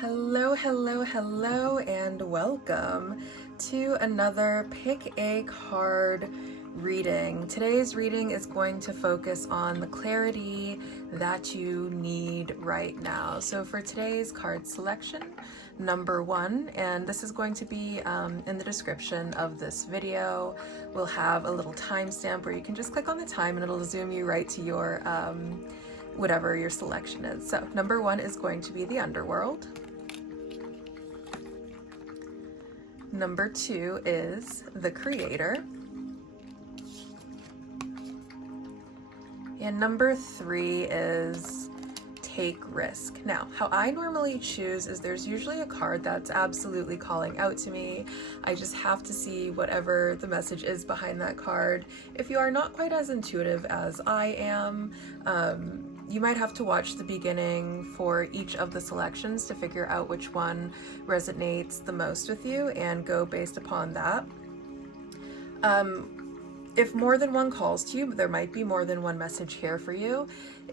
Hello, hello, hello, and welcome to another Pick a Card reading. Today's reading is going to focus on the clarity that you need right now. So for today's card selection, number 1, and this is going to be in the description of this video. We'll have a little timestamp where you can just click on the time and it'll zoom you right to your whatever your selection is. So number 1 is going to be the underworld. Number 2 is the creator. And number 3 is take risk. Now, how I normally choose is there's usually a card that's absolutely calling out to me. I just have to see whatever the message is behind that card. If you are not quite as intuitive as I am, you might have to watch the beginning for each of the selections to figure out which one resonates the most with you and go based upon that. If more than one calls to you, there might be more than one message here for you.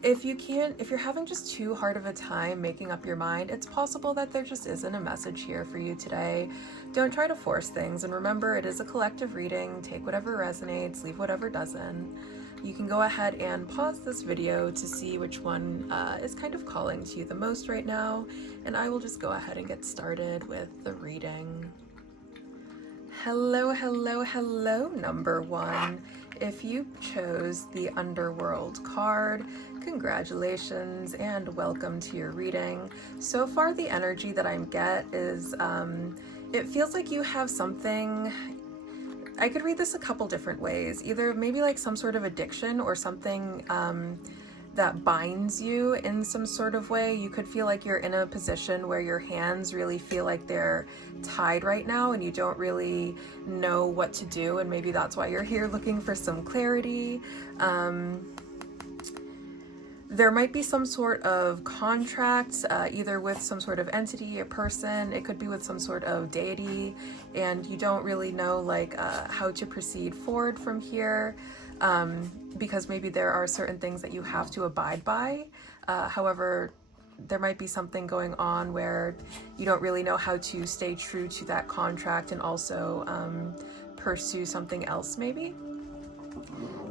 If you're having just too hard of a time making up your mind, it's possible that there just isn't a message here for you today. Don't try to force things, and remember, it is a collective reading. Take whatever resonates, leave whatever doesn't. You can go ahead and pause this video to see which one is kind of calling to you the most right now, and I will just go ahead and get started with the reading. Hello, hello, hello, number 1. If you chose the Underworld card, congratulations and welcome to your reading. So far, the energy that I get is, it feels like you have something. I could read this a couple different ways, either maybe like some sort of addiction or something that binds you in some sort of way. You could feel like you're in a position where your hands really feel like they're tied right now and you don't really know what to do, and maybe that's why you're here looking for some clarity. There might be some sort of contract, either with some sort of entity, a person, it could be with some sort of deity, and you don't really know how to proceed forward from here, because maybe there are certain things that you have to abide by. However, there might be something going on where you don't really know how to stay true to that contract and also pursue something else maybe.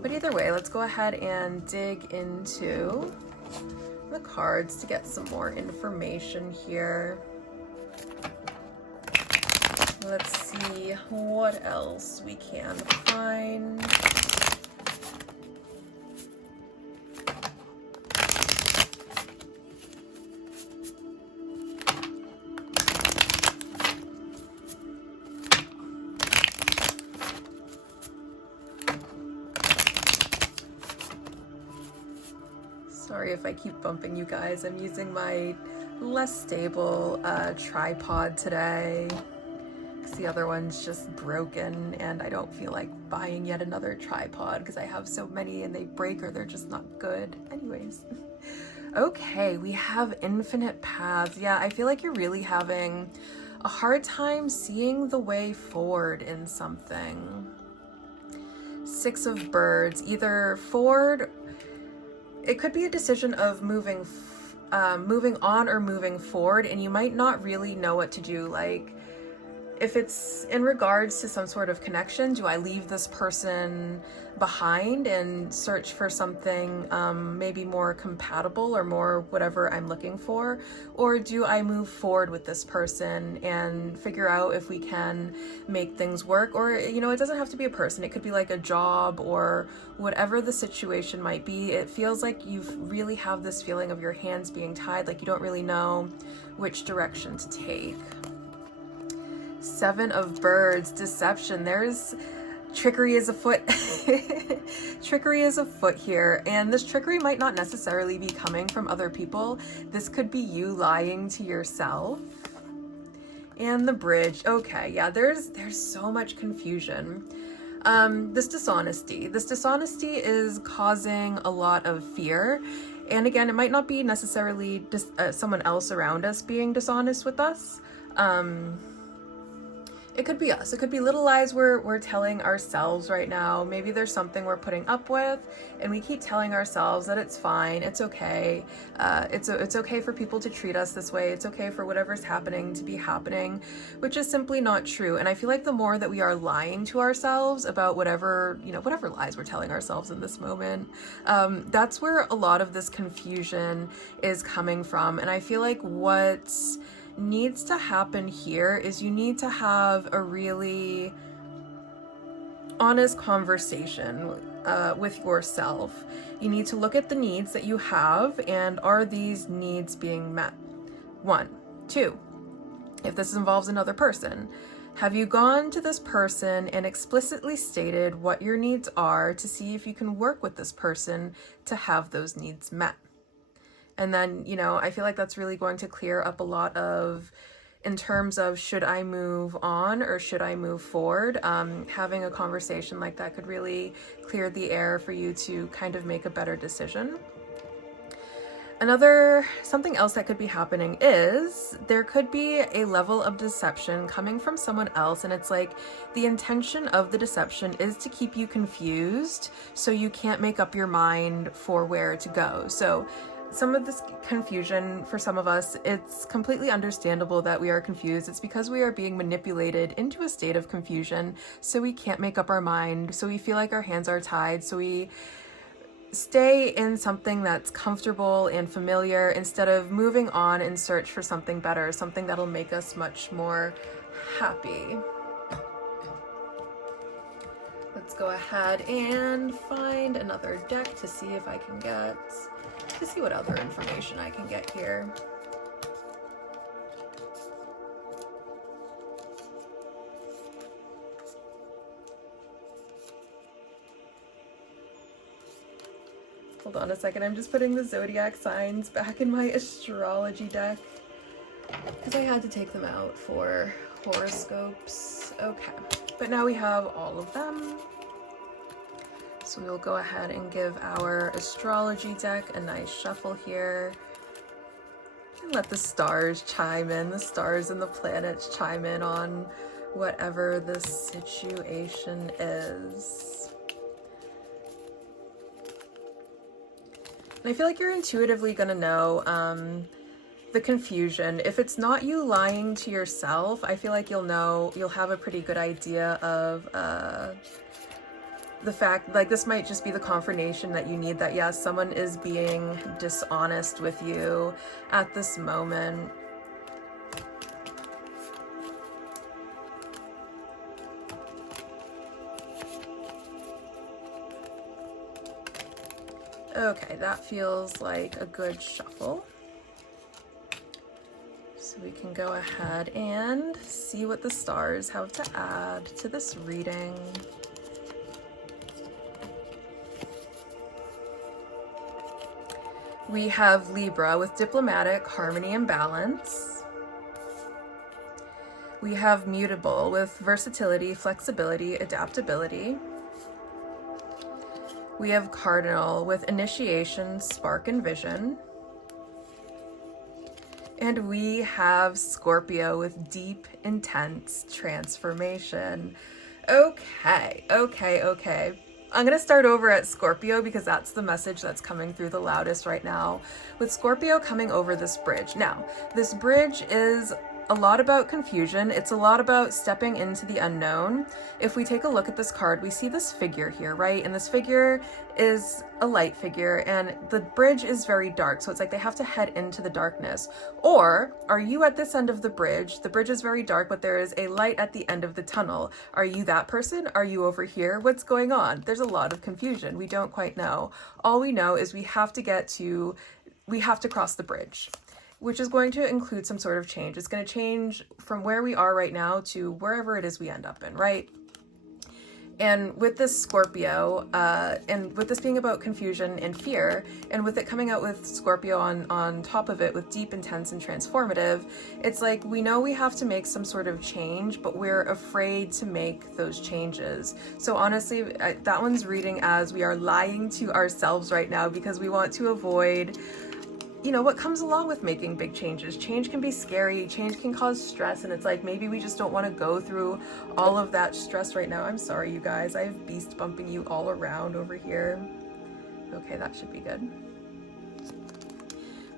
But either way, let's go ahead and dig into the cards to get some more information here. Let's see what else we can find. Sorry if I keep bumping you guys. I'm using my less stable tripod today because the other one's just broken and I don't feel like buying yet another tripod because I have so many and they break or they're just not good. Anyways. Okay, we have infinite paths. Yeah, I feel like you're really having a hard time seeing the way forward in something. 6 of birds, either forward. It could be a decision of moving on or moving forward, and you might not really know what to do. Like, if it's in regards to some sort of connection, do I leave this person behind and search for something maybe more compatible or more whatever I'm looking for? Or do I move forward with this person and figure out if we can make things work? Or, it doesn't have to be a person. It could be like a job or whatever the situation might be. It feels like you really have this feeling of your hands being tied, like you don't really know which direction to take. 7 of birds, deception. There's trickery is afoot. Trickery is afoot here, and this trickery might not necessarily be coming from other people. This could be you lying to yourself. And the bridge. Okay, yeah, there's so much confusion. This dishonesty is causing a lot of fear, and again, it might not be necessarily someone else around us being dishonest with us. It could be us. It could be little lies we're telling ourselves right now. Maybe there's something we're putting up with, and we keep telling ourselves that it's fine, it's okay. It's okay for people to treat us this way. It's okay for whatever's happening to be happening, which is simply not true. And I feel like the more that we are lying to ourselves about whatever lies we're telling ourselves in this moment, that's where a lot of this confusion is coming from. And I feel like what's needs to happen here is you need to have a really honest conversation with yourself. You need to look at the needs that you have, and are these needs being met? 1. 2, if this involves another person, have you gone to this person and explicitly stated what your needs are to see if you can work with this person to have those needs met? And then, I feel like that's really going to clear up a lot of, in terms of, should I move on or should I move forward? Having a conversation like that could really clear the air for you to kind of make a better decision. Something else that could be happening is there could be a level of deception coming from someone else, and it's like the intention of the deception is to keep you confused so you can't make up your mind for where to go. So some of this confusion for some of us, it's completely understandable that we are confused. It's because we are being manipulated into a state of confusion, so we can't make up our mind, so we feel like our hands are tied, so we stay in something that's comfortable and familiar instead of moving on in search for something better, something that'll make us much more happy. Let's go ahead and find another deck to see if I can see what other information I can get here. Hold on a second, I'm just putting the zodiac signs back in my astrology deck because I had to take them out for horoscopes. Okay, but now we have all of them. So we'll go ahead and give our astrology deck a nice shuffle here. And let the stars chime in, the stars and the planets chime in on whatever the situation is. And I feel like you're intuitively gonna know the confusion. If it's not you lying to yourself, I feel like you'll have a pretty good idea of the fact, like, this might just be the confirmation that you need, that yes, someone is being dishonest with you at this moment. Okay, that feels like a good shuffle. So we can go ahead and see what the stars have to add to this reading. We have Libra with diplomatic harmony and balance. We have Mutable with versatility, flexibility, adaptability. We have Cardinal with initiation, spark, and vision. And we have Scorpio with deep, intense transformation. Okay. I'm going to start over at Scorpio because that's the message that's coming through the loudest right now. With Scorpio coming over this bridge. Now, this bridge is a lot about confusion. It's a lot about stepping into the unknown. If we take a look at this card, we see this figure here, right? And this figure is a light figure, and the bridge is very dark. So it's like they have to head into the darkness. Or are you at this end of the bridge? The bridge is very dark, but there is a light at the end of the tunnel. Are you that person? Are you over here? What's going on? There's a lot of confusion. We don't quite know. All we know is we have to cross the bridge, which is going to include some sort of change. It's going to change from where we are right now to wherever it is we end up in, right? And with this Scorpio, and with this being about confusion and fear, and with it coming out with Scorpio on top of it with deep, intense, and transformative, it's like we know we have to make some sort of change, but we're afraid to make those changes. So honestly, that one's reading as we are lying to ourselves right now because we want to avoid you know, what comes along with making big changes. Change can be scary, change can cause stress, and it's like maybe we just don't want to go through all of that stress right now. I'm sorry, you guys. I have beast bumping you all around over here. Okay, that should be good.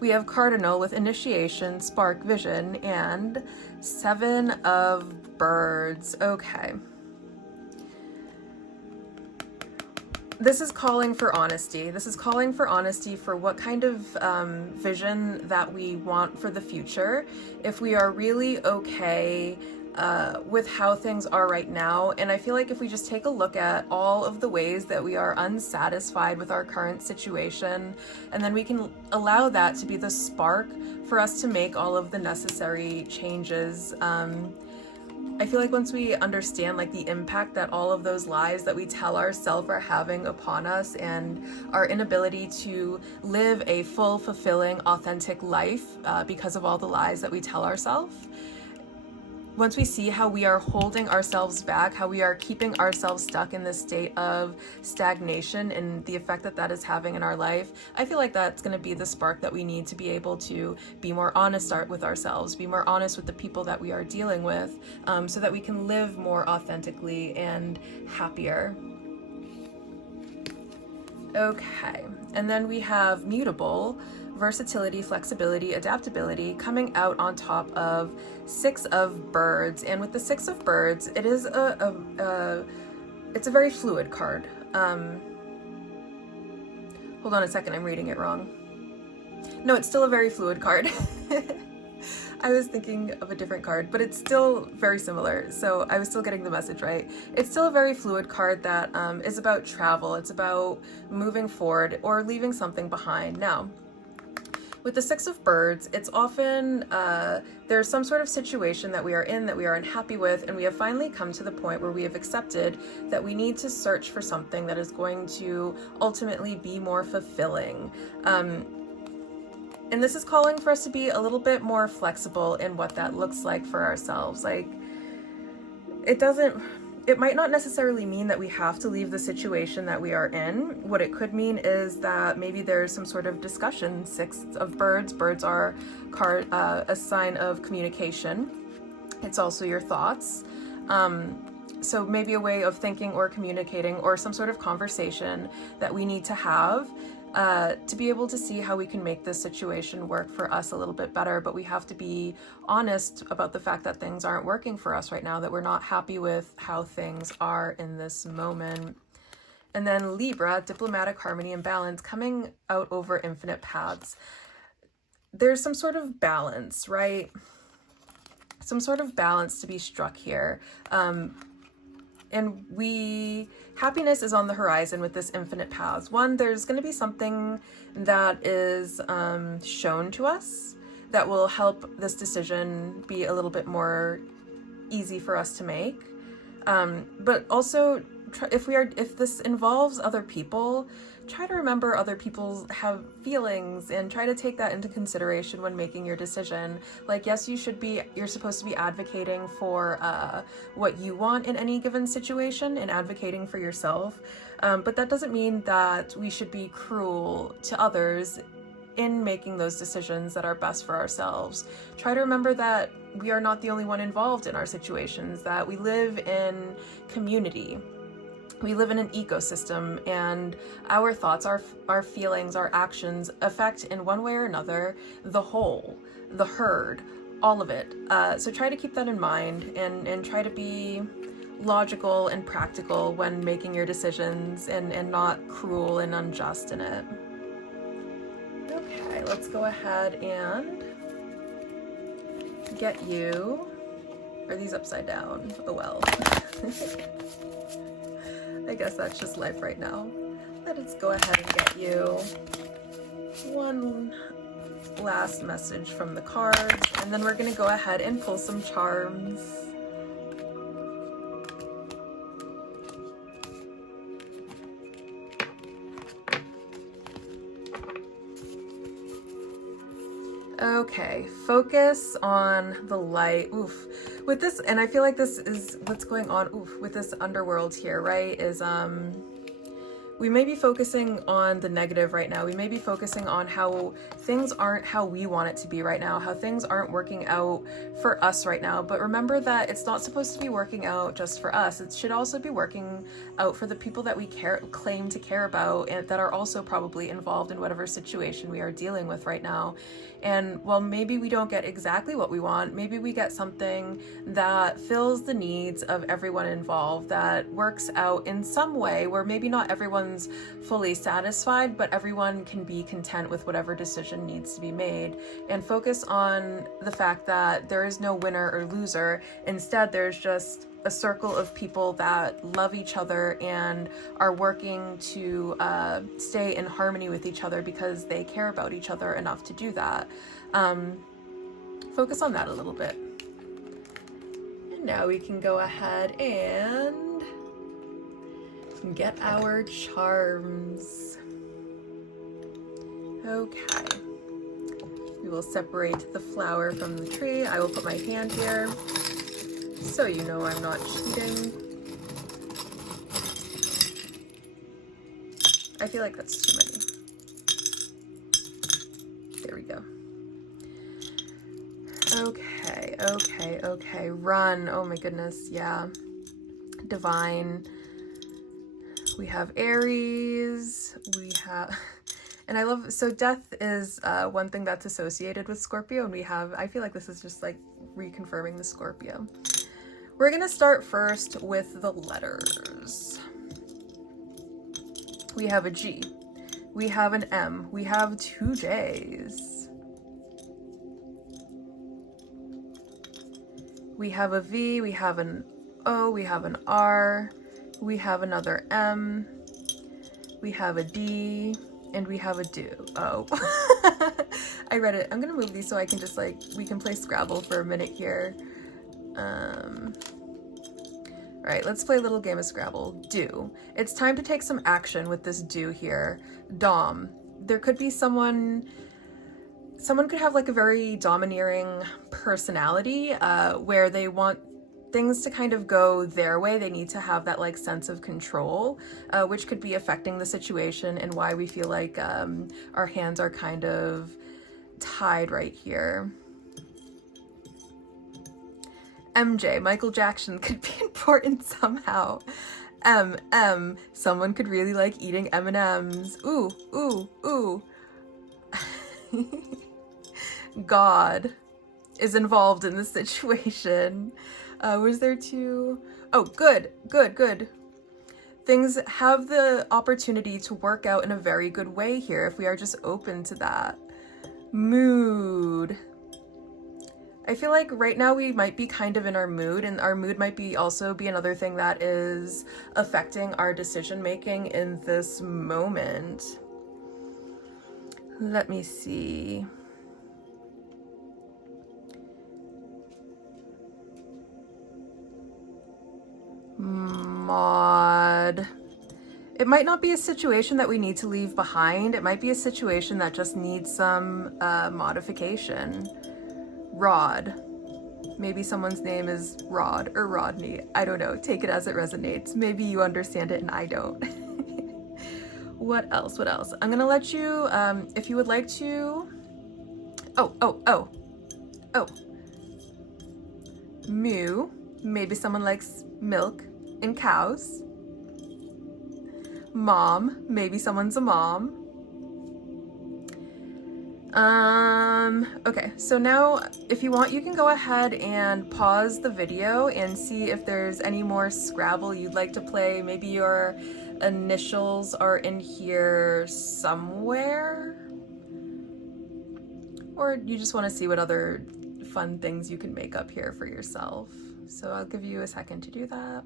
We have Cardinal with Initiation, Spark, Vision, and 7 of Birds. Okay. This is calling for honesty. This is calling for honesty for what kind of vision that we want for the future. If we are really okay with how things are right now. And I feel like if we just take a look at all of the ways that we are unsatisfied with our current situation, and then we can allow that to be the spark for us to make all of the necessary changes. I feel like once we understand like the impact that all of those lies that we tell ourselves are having upon us, and our inability to live a full, fulfilling, authentic life because of all the lies that we tell ourselves, once we see how we are holding ourselves back, how we are keeping ourselves stuck in this state of stagnation and the effect that that is having in our life, I feel like that's going to be the spark that we need to be able to be more honest with ourselves, be more honest with the people that we are dealing with, so that we can live more authentically and happier. Okay, and then we have Mutable, Versatility, Flexibility, Adaptability, coming out on top of 6 of Birds. And with the 6 of Birds, it is it's a very fluid card. Hold on a second, I'm reading it wrong. No, it's still a very fluid card. I was thinking of a different card, but it's still very similar, so I was still getting the message right. It's still a very fluid card that is about travel. It's about moving forward or leaving something behind. Now, with the 6 of Birds, it's often there's some sort of situation that we are in that we are unhappy with, and we have finally come to the point where we have accepted that we need to search for something that is going to ultimately be more fulfilling. And this is calling for us to be a little bit more flexible in what that looks like for ourselves. Like, it might not necessarily mean that we have to leave the situation that we are in. What it could mean is that maybe there's some sort of discussion. 6 of Birds. Birds are a sign of communication. It's also your thoughts. So maybe a way of thinking or communicating or some sort of conversation that we need to have to be able to see how we can make this situation work for us a little bit better. But we have to be honest about the fact that things aren't working for us right now, that we're not happy with how things are in this moment. And then Libra, Diplomatic, Harmony, and Balance, coming out over Infinite Paths. There's some sort of balance, right? Some sort of balance to be struck here. And happiness is on the horizon with this Infinite Paths. One, there's going to be something that is shown to us that will help this decision be a little bit more easy for us to make. But also, if this involves other people, try to remember other people have feelings and try to take that into consideration when making your decision. Like, yes, you're supposed to be advocating for what you want in any given situation and advocating for yourself. But that doesn't mean that we should be cruel to others in making those decisions that are best for ourselves. Try to remember that we are not the only one involved in our situations, that we live in community. We live in an ecosystem, and our thoughts, our feelings, our actions affect in one way or another the whole, the herd, all of it. So try to keep that in mind and try to be logical and practical when making your decisions and not cruel and unjust in it. Okay, let's go ahead and get you. Are these upside down? Oh well. I guess that's just life right now. Let's go ahead and get you one last message from the cards, and then we're going to go ahead and pull some charms. Okay, focus on the light. Oof. With this, and I feel like this is what's going on with this underworld here, right? Is we may be focusing on the negative right now. We may be focusing on how things aren't how we want it to be right now, how things aren't working out for us right now. But remember that it's not supposed to be working out just for us. It should also be working out for the people that we claim to care about, and that are also probably involved in whatever situation we are dealing with right now. And while maybe we don't get exactly what we want, maybe we get something that fills the needs of everyone involved, that works out in some way where maybe not everyone's fully satisfied, but everyone can be content with whatever decision needs to be made, and focus on the fact that there is no winner or loser. Instead, there's just a circle of people that love each other and are working to stay in harmony with each other because they care about each other enough to do that. Focus on that a little bit. And now we can go ahead and get our charms. Okay. We will separate the flower from the tree. I will put my hand here, so you know I'm not cheating. I feel like that's too many. There we go. Okay. Run. Oh my goodness, yeah. Divine. We have Aries. We have... And I love... So death is one thing that's associated with Scorpio, and we have... I feel like this is just like reconfirming the Scorpio. We're gonna start first with the letters. We have a G. We have an M. We have two J's. We have a V. We have an O. We have an R. We have another M. We have a D. And we have a do. Oh. I read it. I'm gonna move these so I can just like... We can play Scrabble for a minute here. Alright, let's play a little game of Scrabble. Do. It's time to take some action with this do here. Dom. There could be someone could have like a very domineering personality, where they want things to kind of go their way. They need to have that like sense of control, which could be affecting the situation, and why we feel like our hands are kind of tied right here. MJ, Michael Jackson, could be important somehow. Someone could really like eating M&Ms. Ooh. God is involved in the situation. Was there two? Oh, good. Things have the opportunity to work out in a very good way here if we are just open to that. Mood. I feel like right now we might be kind of in our mood, and our mood might be also be another thing that is affecting our decision making in this moment. Let me see. Mod. It might not be a situation that we need to leave behind. It might be a situation that just needs some modification. Rod. Maybe someone's name is Rod or Rodney. I don't know. Take it as it resonates. Maybe you understand it and I don't. What else? I'm gonna let you, if you would like to... Oh. Moo. Maybe someone likes milk and cows. Mom. Maybe someone's a mom. Okay, so now if you want, you can go ahead and pause the video and see if there's any more Scrabble you'd like to play. Maybe your initials are in here somewhere, or you just want to see what other fun things you can make up here for yourself. So I'll give you a second to do that.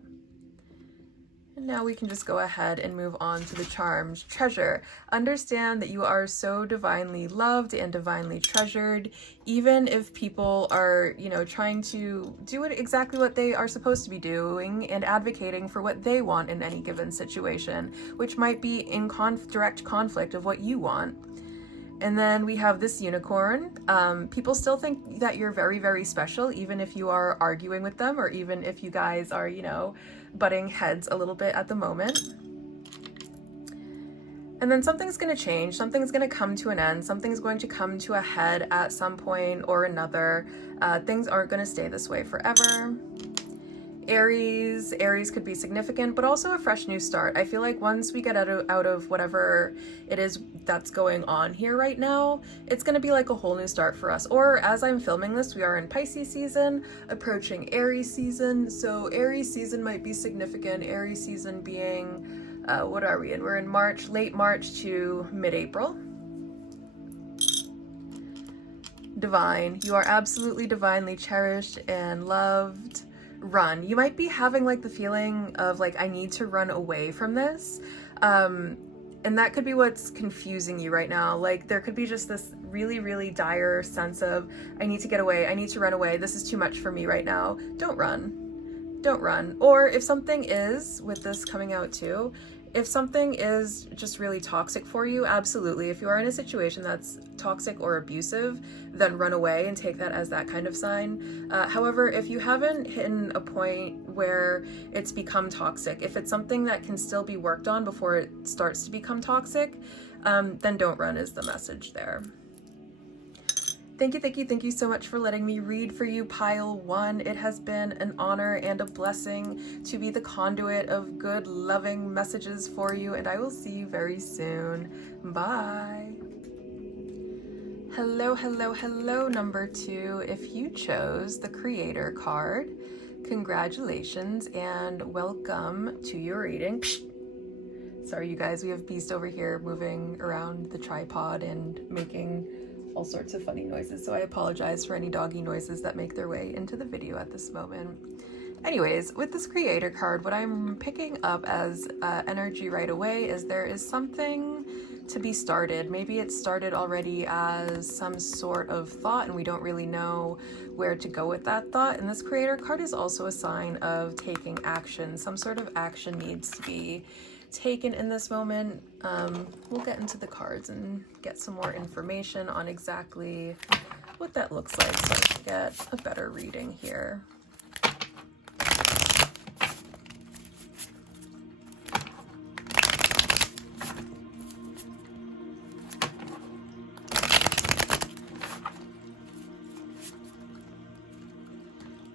And now we can just go ahead and move on to the charms. Treasure. Understand that you are so divinely loved and divinely treasured, even if people are, trying to do it exactly what they are supposed to be doing and advocating for what they want in any given situation, which might be in direct conflict of what you want. And then we have this unicorn. People still think that you're very, very special, even if you are arguing with them, or even if you guys are, butting heads a little bit at the moment. And then something's going to change, something's going to come to an end, something's going to come to a head at some point or another. Things aren't going to stay this way forever. Aries could be significant, but also a fresh new start. I feel like once we get out of whatever it is that's going on here right now, it's going to be like a whole new start for us. Or as I'm filming this, we are in Pisces season, approaching Aries season. So Aries season might be significant. Aries season being, what are we in? We're in March, late March to mid-April. Divine. You are absolutely divinely cherished and loved. Run. You might be having like the feeling of like, I need to run away from this. And that could be what's confusing you right now. Like there could be just this really, really dire sense of, I need to get away. I need to run away. This is too much for me right now. Don't run. Don't run. Or if something is, with this coming out too, if something is just really toxic for you, absolutely. If you are in a situation that's toxic or abusive, then run away and take that as that kind of sign. However, if you haven't hit a point where it's become toxic, if it's something that can still be worked on before it starts to become toxic, then don't run is the message there. Thank you so much for letting me read for you, Pile 1. It has been an honor and a blessing to be the conduit of good, loving messages for you, and I will see you very soon. Bye. Hello, number 2. If you chose the Creator card, congratulations and welcome to your reading. Psh! Sorry, you guys, we have Beast over here moving around the tripod and making all sorts of funny noises, so I apologize for any doggy noises that make their way into the video at this moment. Anyways, with this Creator card, what I'm picking up as energy right away is there is something to be started. Maybe it started already as some sort of thought and we don't really know where to go with that thought. And this Creator card is also a sign of taking action. Some sort of action needs to be taken in this moment. We'll get into the cards and get some more information on exactly what that looks like so I can get a better reading here.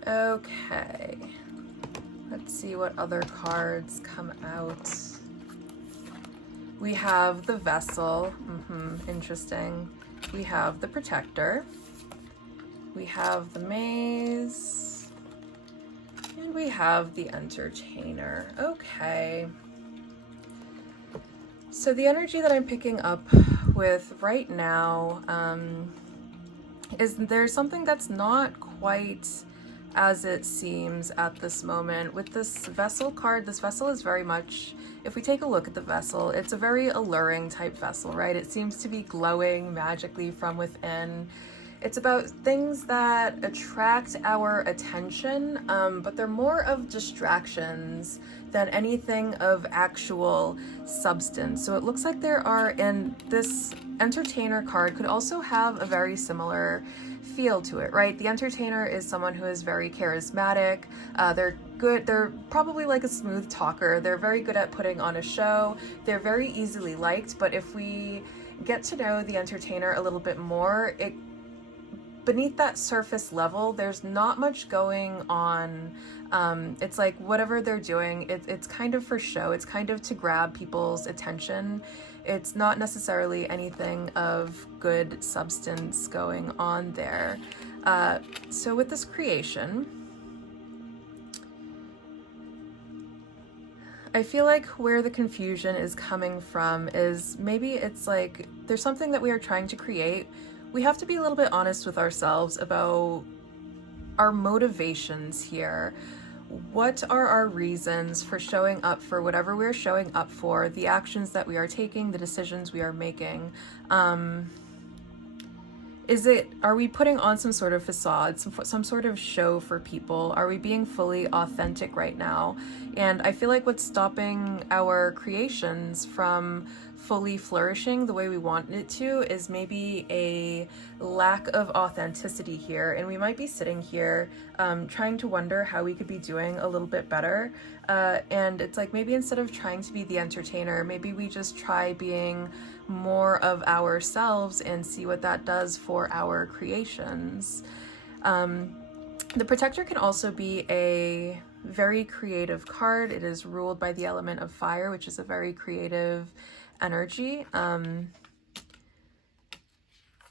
Okay, let's see what other cards come out. We have the Vessel, interesting. We have the Protector. We have the Maze. And we have the Entertainer. Okay. So the energy that I'm picking up with right now is there's something that's not quite as it seems at this moment. With this Vessel card, this Vessel is very much, if we take a look at the Vessel, it's a very alluring type vessel, right? It seems to be glowing magically from within. It's about things that attract our attention, but they're more of distractions than anything of actual substance. So it looks like there are, and this Entertainer card could also have a very similar feel to it, right? The Entertainer is someone who is very charismatic. They're good. They're probably like a smooth talker. They're very good at putting on a show. They're very easily liked, but if we get to know the Entertainer a little bit more, beneath that surface level, there's not much going on. It's like whatever they're doing, it's kind of for show. It's kind of to grab people's attention. It's not necessarily anything of good substance going on there. So with this creation, I feel like where the confusion is coming from is maybe it's like there's something that we are trying to create. We have to be a little bit honest with ourselves about our motivations here. What are our reasons for showing up for whatever we're showing up for, the actions that we are taking, the decisions we are making? Are we putting on some sort of facade, some sort of show for people? Are we being fully authentic right now? And I feel like what's stopping our creations from fully flourishing the way we want it to is maybe a lack of authenticity here, and we might be sitting here trying to wonder how we could be doing a little bit better, and it's like maybe instead of trying to be the entertainer, maybe we just try being more of ourselves and see what that does for our creations. The Protector can also be a very creative card. It is ruled by the element of fire, which is a very creative energy.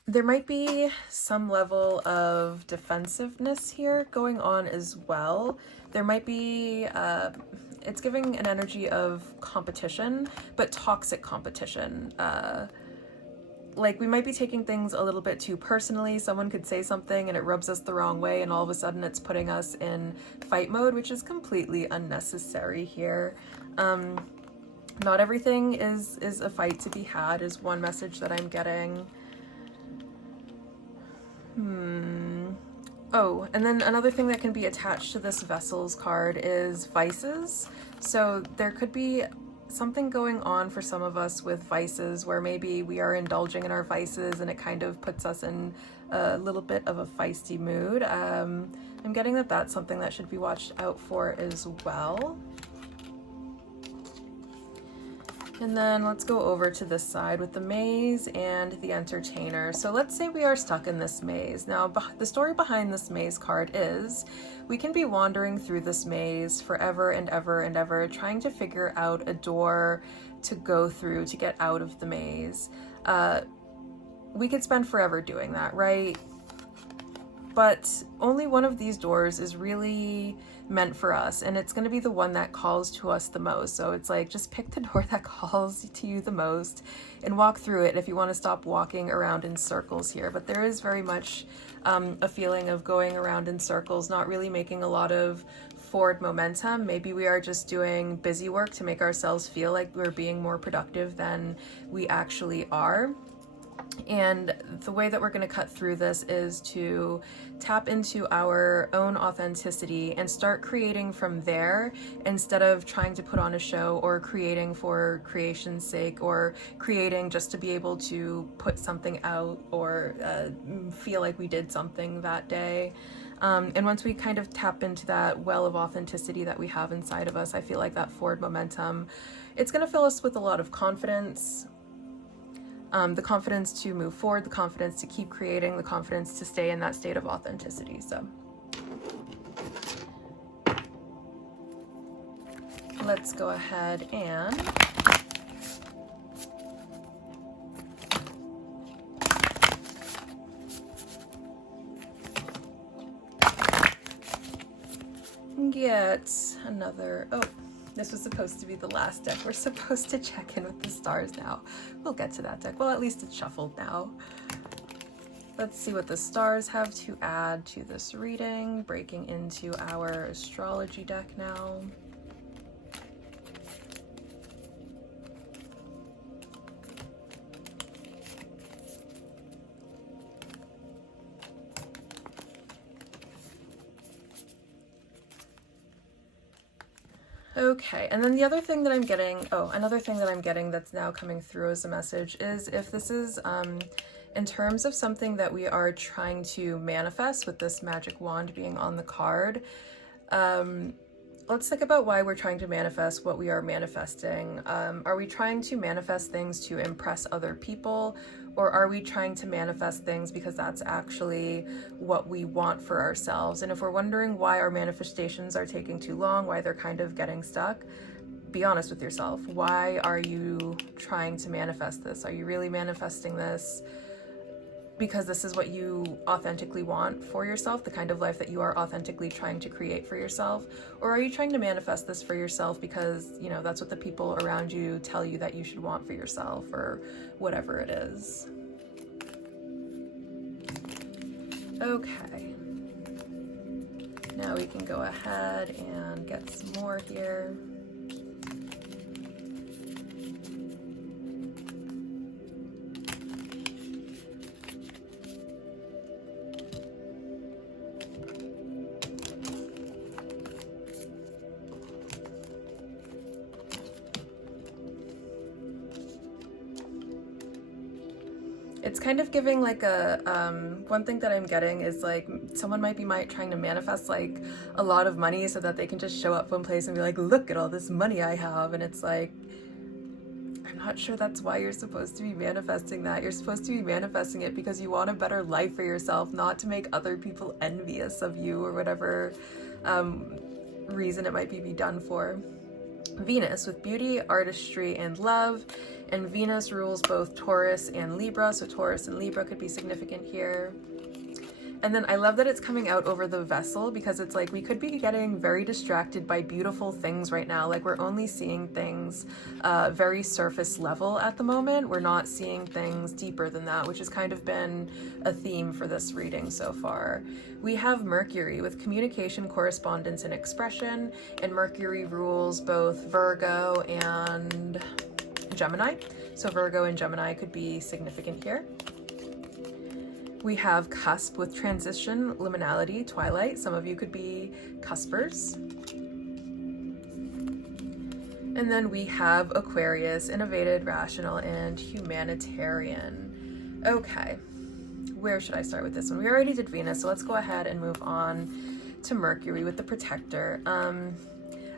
There might be some level of defensiveness here going on as well. There might be, it's giving an energy of competition, but toxic competition. Like we might be taking things a little bit too personally. Someone could say something and it rubs us the wrong way, and all of a sudden it's putting us in fight mode, which is completely unnecessary here. Not everything is a fight to be had is one message that I'm getting. Oh, and then another thing that can be attached to this Vessels card is vices. So there could be something going on for some of us with vices where maybe we are indulging in our vices and it kind of puts us in a little bit of a feisty mood. I'm getting that that's something that should be watched out for as well. And then let's go over to this side with the maze and the entertainer. So let's say we are stuck in this maze. Now, the story behind this maze card is we can be wandering through this maze forever and ever and ever, trying to figure out a door to go through to get out of the maze. We could spend forever doing that, right? But only one of these doors is really meant for us, and it's going to be the one that calls to us the most. So it's like, just pick the door that calls to you the most and walk through it if you want to stop walking around in circles here. But there is very much a feeling of going around in circles, not really making a lot of forward momentum. Maybe we are just doing busy work to make ourselves feel like we're being more productive than we actually are. And the way that we're going to cut through this is to tap into our own authenticity and start creating from there, instead of trying to put on a show or creating for creation's sake, or creating just to be able to put something out or feel like we did something that day. And once we kind of tap into that well of authenticity that we have inside of us, I feel like that forward momentum, it's going to fill us with a lot of confidence. The confidence to move forward, the confidence to keep creating, the confidence to stay in that state of authenticity. So let's go ahead and get another, oh, this was supposed to be the last deck. We're supposed to check in with the stars now. We'll get to that deck. Well, at least it's shuffled now. Let's see what the stars have to add to this reading. Breaking into our astrology deck now. Okay, and then the other thing that I'm getting, another thing that I'm getting that's now coming through as a message is if this is in terms of something that we are trying to manifest with this magic wand being on the card, let's think about why we're trying to manifest what we are manifesting. Are we trying to manifest things to impress other people, or are we trying to manifest things because that's actually what we want for ourselves? And if we're wondering why our manifestations are taking too long, why they're kind of getting stuck, be honest with yourself. Why are you trying to manifest this? Are you really manifesting this because this is what you authentically want for yourself, the kind of life that you are authentically trying to create for yourself? Or are you trying to manifest this for yourself because, you know, that's what the people around you tell you that you should want for yourself, or whatever it is? Okay. Now we can go ahead and get some more here. It's kind of giving like a, one thing that I'm getting is like someone might be trying to manifest like a lot of money so that they can just show up one place and be like, look at all this money I have. And it's like, I'm not sure that's why you're supposed to be manifesting that. You're supposed to be manifesting it because you want a better life for yourself, not to make other people envious of you or whatever reason it might be done for. Venus with beauty, artistry, and love. And Venus rules both Taurus and Libra, so Taurus and Libra could be significant here. And then I love that it's coming out over the vessel, because it's like we could be getting very distracted by beautiful things right now. Like we're only seeing things very surface level at the moment. We're not seeing things deeper than that, which has kind of been a theme for this reading so far. We have Mercury with communication, correspondence, and expression. And Mercury rules both Virgo and Gemini. So Virgo and Gemini could be significant here. We have cusp with transition, liminality, twilight. Some of you could be cuspers. And then we have Aquarius, innovative, rational, and humanitarian. Okay, where should I start with this one? We already did Venus, so let's go ahead and move on to Mercury with the protector.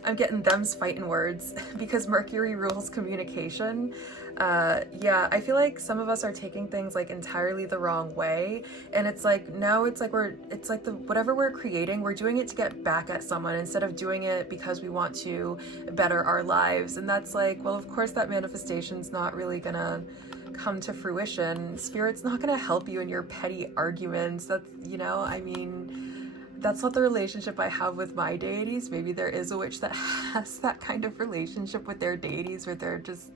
I'm getting them's fighting words because Mercury rules communication. Yeah, I feel like some of us are taking things like entirely the wrong way, and it's like now it's like whatever we're creating, we're doing it to get back at someone instead of doing it because we want to better our lives. And that's like, well, of course that manifestation's not really gonna come to fruition. Spirit's not gonna help you in your petty arguments. That's, you know, I mean, that's not the relationship I have with my deities. Maybe there is a witch that has that kind of relationship with their deities where they're just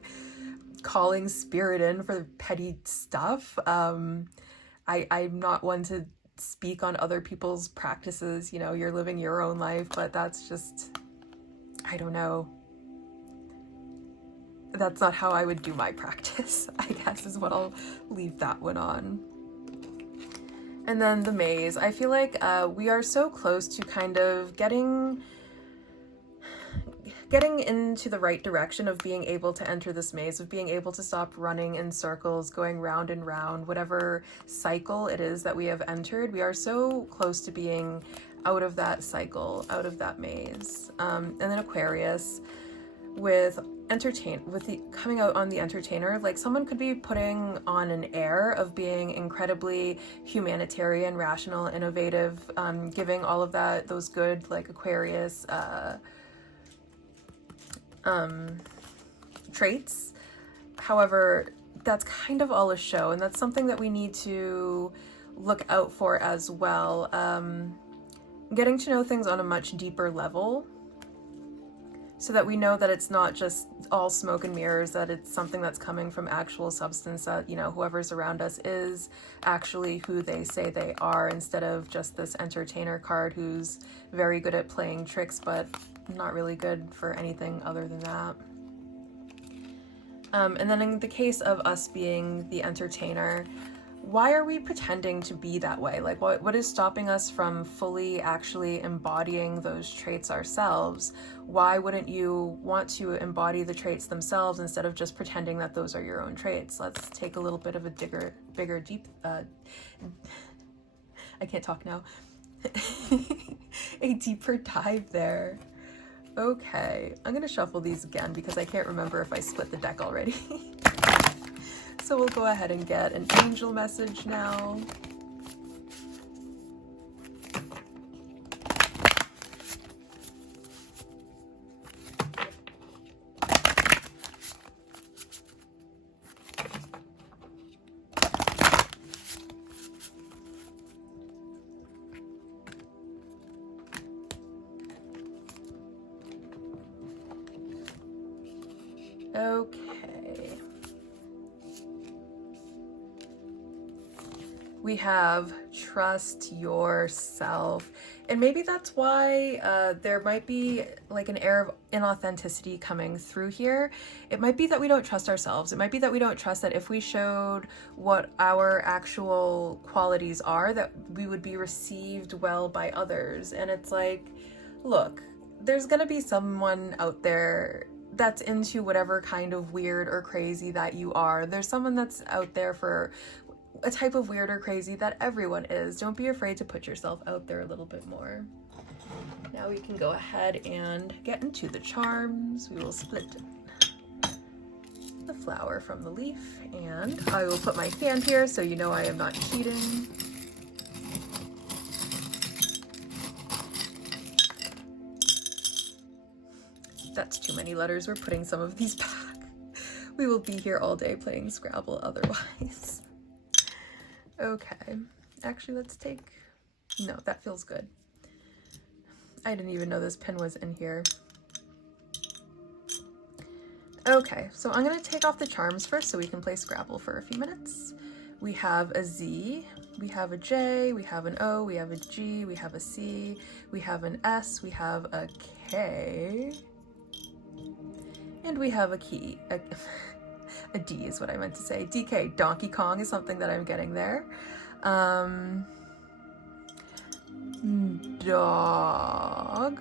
calling spirit in for petty stuff. I'm not one to speak on other people's practices. You know, you're living your own life, but that's just, I don't know. That's not how I would do my practice, I guess, is what I'll leave that one on. And then the maze. I feel like we are so close to kind of getting into the right direction of being able to enter this maze, of being able to stop running in circles, going round and round, whatever cycle it is that we have entered. We are so close to being out of that cycle, out of that maze. And then Aquarius with coming out on the entertainer, like someone could be putting on an air of being incredibly humanitarian, rational, innovative, giving all of those good like Aquarius traits. However, that's kind of all a show, and that's something that we need to look out for as well. Getting to know things on a much deeper level, so that we know that it's not just all smoke and mirrors, that it's something that's coming from actual substance, that, you know, whoever's around us is actually who they say they are, instead of just this entertainer card who's very good at playing tricks but not really good for anything other than that. And then in the case of us being the entertainer, why are we pretending to be that way? Like what is stopping us from fully actually embodying those traits ourselves? Why wouldn't you want to embody the traits themselves instead of just pretending that those are your own traits? Let's take a little bit of a deep I can't talk now. A deeper dive there. Okay, I'm gonna shuffle these again because I can't remember if I split the deck already. So we'll go ahead and get an angel message now. Okay. We have trust yourself. And maybe that's why there might be like an air of inauthenticity coming through here. It might be that we don't trust ourselves. It might be that we don't trust that if we showed what our actual qualities are, that we would be received well by others. And it's like, look, there's gonna be someone out there that's into whatever kind of weird or crazy that you are. There's someone that's out there for a type of weird or crazy that everyone is. Don't be afraid to put yourself out there a little bit more. Now we can go ahead and get into the charms. We will split the flower from the leaf, and I will put my hand here so you know I am not cheating. That's too many letters. We're putting some of these back. We will be here all day playing Scrabble otherwise. Okay. Actually, let's take... No, that feels good. I didn't even know this pin was in here. Okay, so I'm going to take off the charms first so we can play Scrabble for a few minutes. We have a Z, we have a J, we have an O, we have a G, we have a C, we have an S, we have a K, and we have a key. A D is what I meant to say. DK, Donkey Kong is something that I'm getting there. Dog.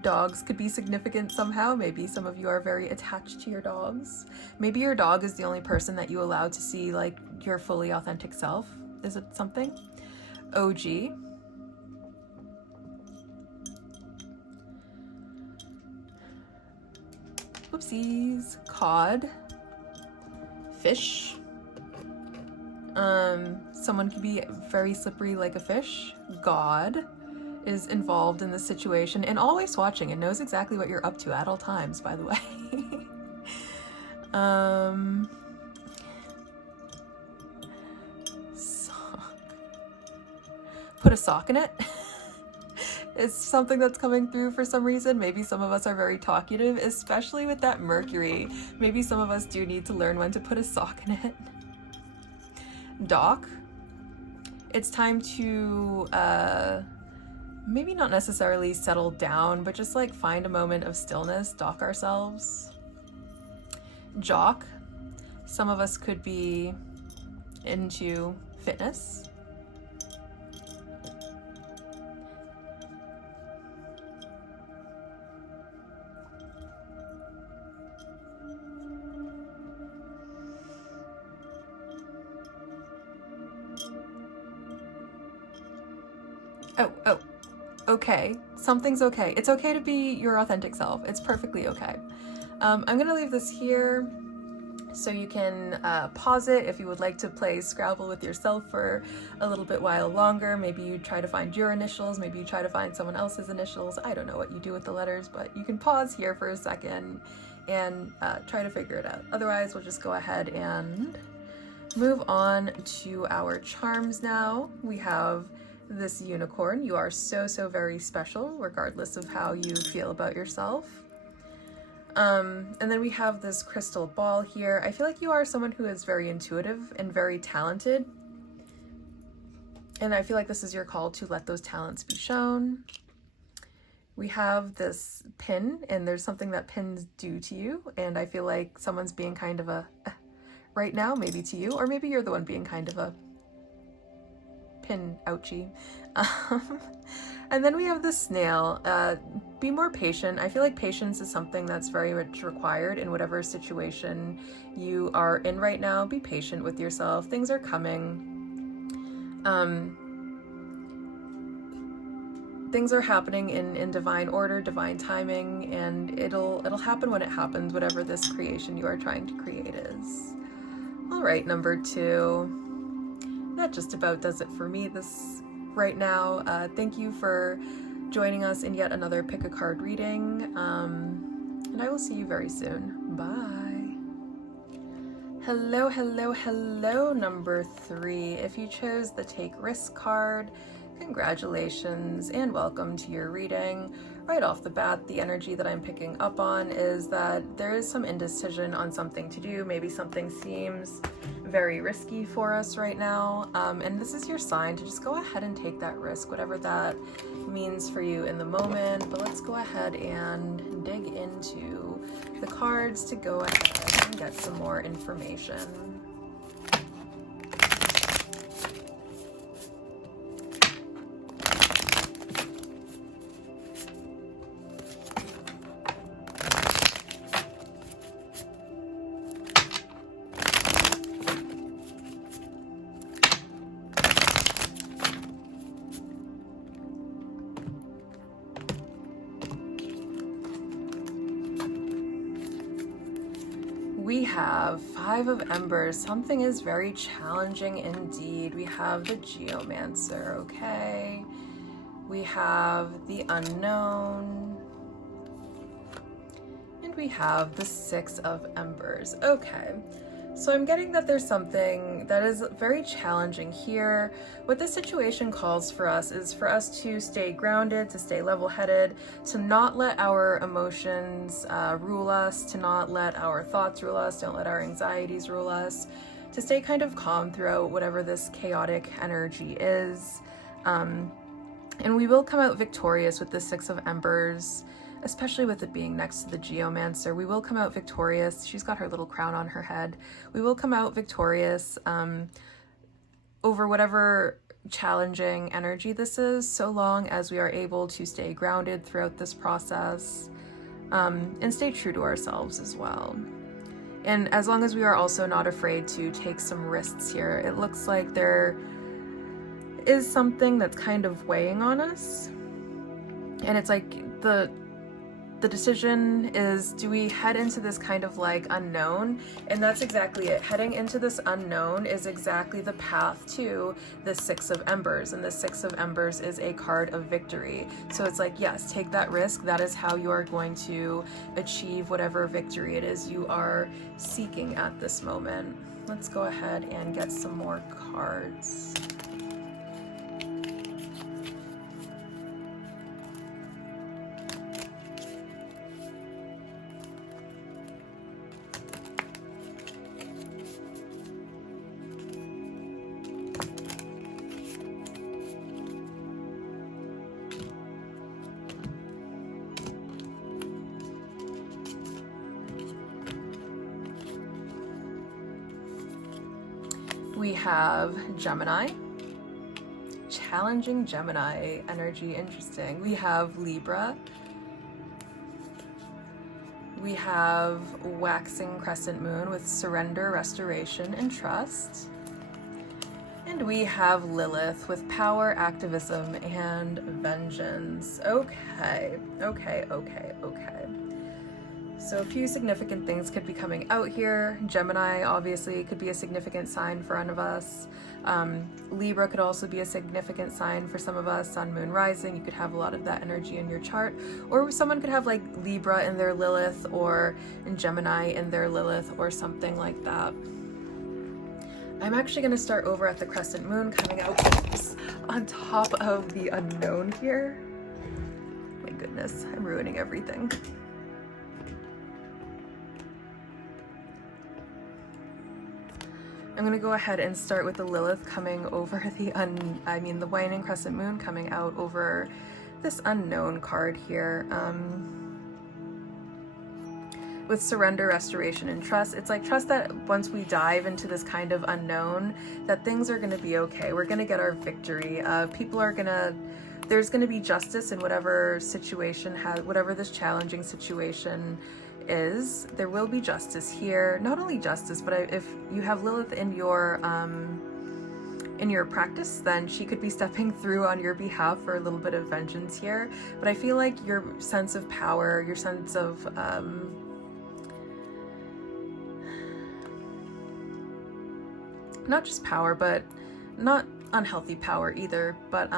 Dogs could be significant somehow. Maybe some of you are very attached to your dogs. Maybe your dog is the only person that you allow to see like your fully authentic self. Is it something? OG. Oopsies. Cod. Fish. Someone could be very slippery like a fish. God is involved in the situation and always watching and knows exactly what you're up to at all times, by the way. Sock. Put a sock in it. It's something that's coming through for some reason. Maybe some of us are very talkative, especially with that Mercury. Maybe some of us do need to learn when to put a sock in it. Dock. It's time to maybe not necessarily settle down, but just like find a moment of stillness, dock ourselves. Jock. Some of us could be into fitness. Oh, okay. Something's okay. It's okay to be your authentic self. It's perfectly okay. I'm gonna leave this here so you can pause it if you would like to play Scrabble with yourself for a little bit while longer. Maybe you try to find your initials, maybe you try to find someone else's initials. I don't know what you do with the letters, but you can pause here for a second and try to figure it out. Otherwise, we'll just go ahead and move on to our charms now. We have this unicorn. You are so, so very special, regardless of how you feel about yourself. And then we have this crystal ball here. I feel like you are someone who is very intuitive and very talented. And I feel like this is your call to let those talents be shown. We have this pin, and there's something that pins do to you. And I feel like someone's being kind of a right now, maybe to you, or maybe you're the one being kind of a pin ouchie. And then we have the snail. Be more patient. I feel like patience is something that's very much required in whatever situation you are in right now. Be patient with yourself. Things are coming. Things are happening in divine order, divine timing, and it'll happen when it happens, whatever this creation you are trying to create is. All right, number 2. That just about does it for me this right now. Thank you for joining us in yet another pick a card reading, and I will see you very soon. Bye. Hello, hello, hello, number 3. If you chose the Take Risk card, congratulations and welcome to your reading. Right off the bat, the energy that I'm picking up on is that there is some indecision on something to do. Maybe something seems very risky for us right now, and this is your sign to just go ahead and take that risk, whatever that means for you in the moment. But let's go ahead and dig into the cards to go ahead and get some more information. We have 5 of Embers. Something is very challenging indeed. We have the Geomancer, okay. We have the Unknown. And we have the 6 of Embers. Okay. So I'm getting that there's something that is very challenging here. What this situation calls for us is for us to stay grounded, to stay level-headed, to not let our emotions rule us, to not let our thoughts rule us, don't let our anxieties rule us, to stay kind of calm throughout whatever this chaotic energy is. And we will come out victorious with the 6 of Embers, especially with it being next to the Geomancer. We will come out victorious. She's got her little crown on her head. We will come out victorious over whatever challenging energy this is, so long as we are able to stay grounded throughout this process and stay true to ourselves as well. And as long as we are also not afraid to take some risks here. It looks like there is something that's kind of weighing on us. And it's like the decision is, do we head into this kind of like unknown? And that's exactly it. Heading into this unknown is exactly the path to the 6 of Embers. And the 6 of Embers is a card of victory. So it's like, yes, take that risk. That is how you are going to achieve whatever victory it is you are seeking at this moment. Let's go ahead and get some more cards. We have Gemini, challenging Gemini energy, interesting. We have Libra. We have waxing crescent moon with surrender, restoration, and trust. And we have Lilith with power, activism, and vengeance. Okay. So a few significant things could be coming out here. Gemini obviously could be a significant sign for one of us. Libra could also be a significant sign for some of us. Sun, moon, rising, you could have a lot of that energy in your chart. Or someone could have like Libra in their Lilith, or in Gemini in their Lilith, or something like that. I'm actually going to start over at the crescent moon coming out on top of the unknown here. My goodness, I'm ruining everything. I'm going to go ahead and start with the Lilith coming over the waning crescent moon coming out over this unknown card here. With surrender, restoration, and trust. It's like trust that once we dive into this kind of unknown, that things are going to be okay. We're going to get our victory. There's going to be justice in whatever situation whatever this challenging situation is. There will be justice here. Not only justice, but if you have Lilith in your practice, then she could be stepping through on your behalf for a little bit of vengeance here. But I feel like your sense of power, your sense of not just power, but not unhealthy power either, but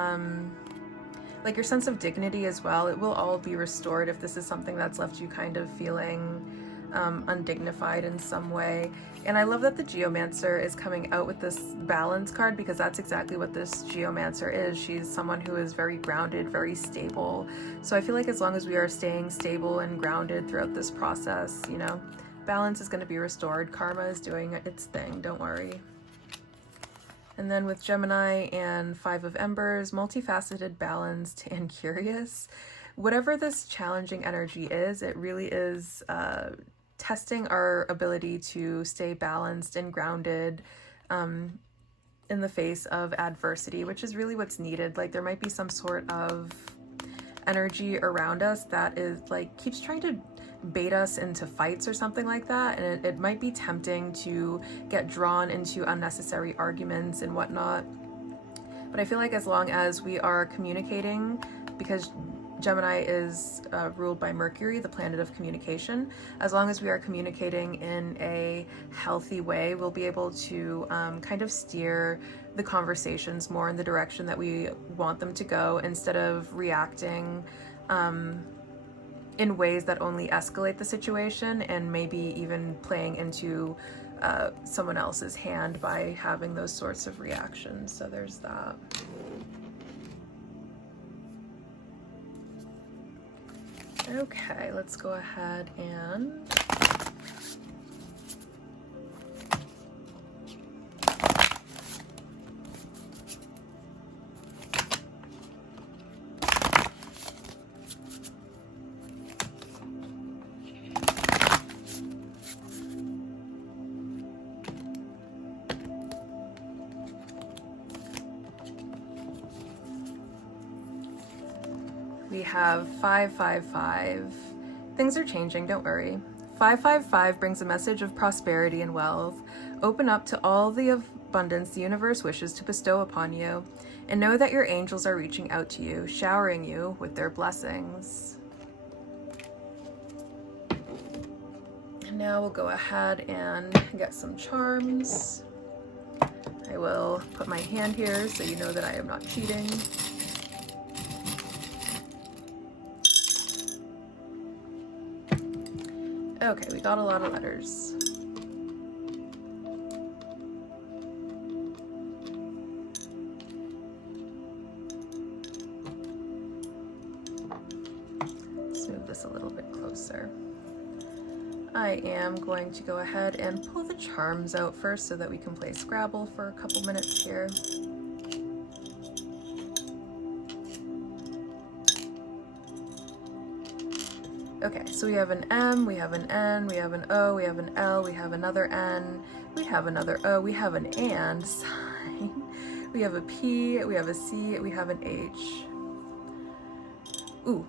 like your sense of dignity as well, it will all be restored if this is something that's left you kind of feeling undignified in some way. And I love that the Geomancer is coming out with this balance card, because that's exactly what this Geomancer is. She's someone who is very grounded, very stable. So I feel like as long as we are staying stable and grounded throughout this process, you know, balance is going to be restored. Karma is doing its thing, don't worry. And then with Gemini and 5 of Embers, multifaceted, balanced, and curious. Whatever this challenging energy is, it really is testing our ability to stay balanced and grounded in the face of adversity, which is really what's needed. Like there might be some sort of energy around us that is like keeps trying to bait us into fights or something like that, and it might be tempting to get drawn into unnecessary arguments and whatnot. But I feel like as long as we are communicating, because Gemini is ruled by Mercury, the planet of communication. As long as we are communicating in a healthy way, we'll be able to kind of steer the conversations more in the direction that we want them to go, instead of reacting in ways that only escalate the situation, and maybe even playing into someone else's hand by having those sorts of reactions. So there's that. Okay, let's go ahead and we have 555. Things are changing, don't worry. 555 brings a message of prosperity and wealth. Open up to all the abundance the universe wishes to bestow upon you, and know that your angels are reaching out to you, showering you with their blessings. And now we'll go ahead and get some charms. I will put my hand here so you know that I am not cheating. Okay, we got a lot of letters. Let's move this a little bit closer. I am going to go ahead and pull the charms out first so that we can play Scrabble for a couple minutes here. Okay, so we have an M, we have an N, we have an O, we have an L, we have another N, we have another O, we have an and sign, we have a P, we have a C, we have an H. Ooh.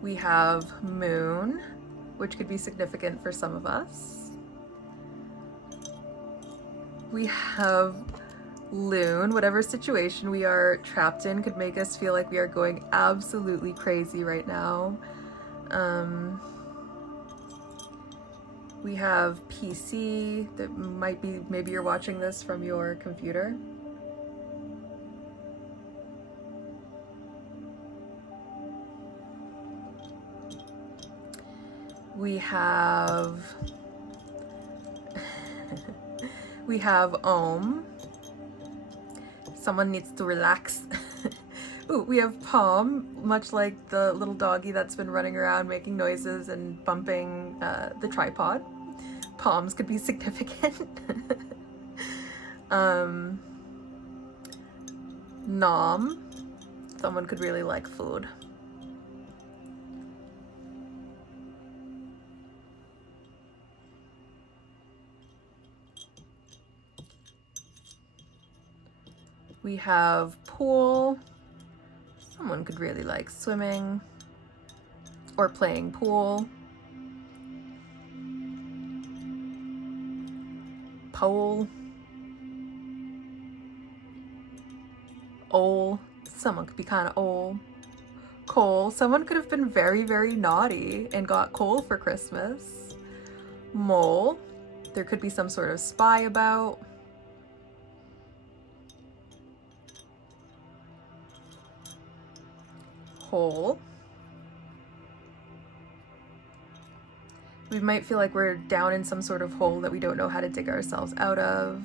We have moon, which could be significant for some of us. We have loon. Whatever situation we are trapped in could make us feel like we are going absolutely crazy right now. We have PC. That might be, maybe you're watching this from your computer. We have we have Om. Someone needs to relax. Ooh, we have Palm, much like the little doggy that's been running around making noises and bumping the tripod. Palms could be significant. Nom. Someone could really like food. We have pool. Someone could really like swimming or playing pool. Pole. Ole. Someone could be kind of old. Coal. Someone could have been very, very naughty and got coal for Christmas. Mole. There could be some sort of spy about. Hole. We might feel like we're down in some sort of hole that we don't know how to dig ourselves out of.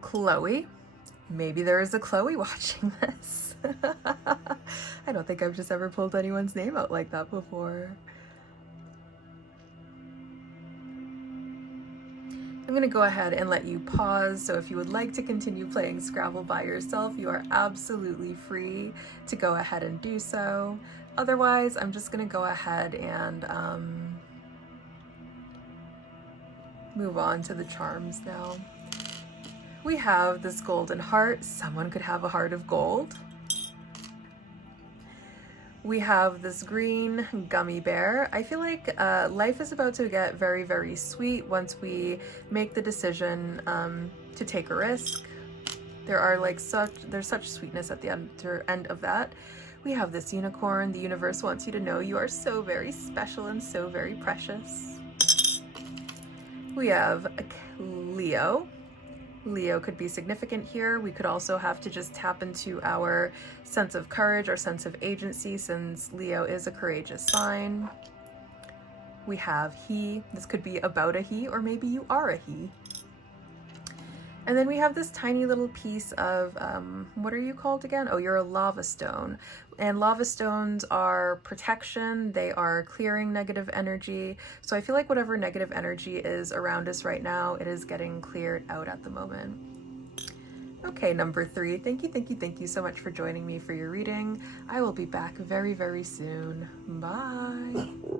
Chloe. Maybe there is a Chloe watching this. I don't think I've just ever pulled anyone's name out like that before. I'm going to go ahead and let you pause, so if you would like to continue playing Scrabble by yourself, you are absolutely free to go ahead and do so. Otherwise, I'm just going to go ahead and move on to the charms now. We have this golden heart. Someone could have a heart of gold. We have this green gummy bear. I feel like life is about to get very, very sweet once we make the decision to take a risk. There's such sweetness at the end of that. We have this unicorn. The universe wants you to know you are so very special and so very precious. We have a Leo. Leo could be significant here. We could also have to just tap into our sense of courage, our sense of agency, since Leo is a courageous sign. We have he. This could be about a he, or maybe you are a he. And then we have this tiny little piece of, what are you called again? Oh, you're a lava stone. And lava stones are protection. They are clearing negative energy. So I feel like whatever negative energy is around us right now, it is getting cleared out at the moment. Okay, number 3. Thank you so much for joining me for your reading. I will be back very, very soon. Bye.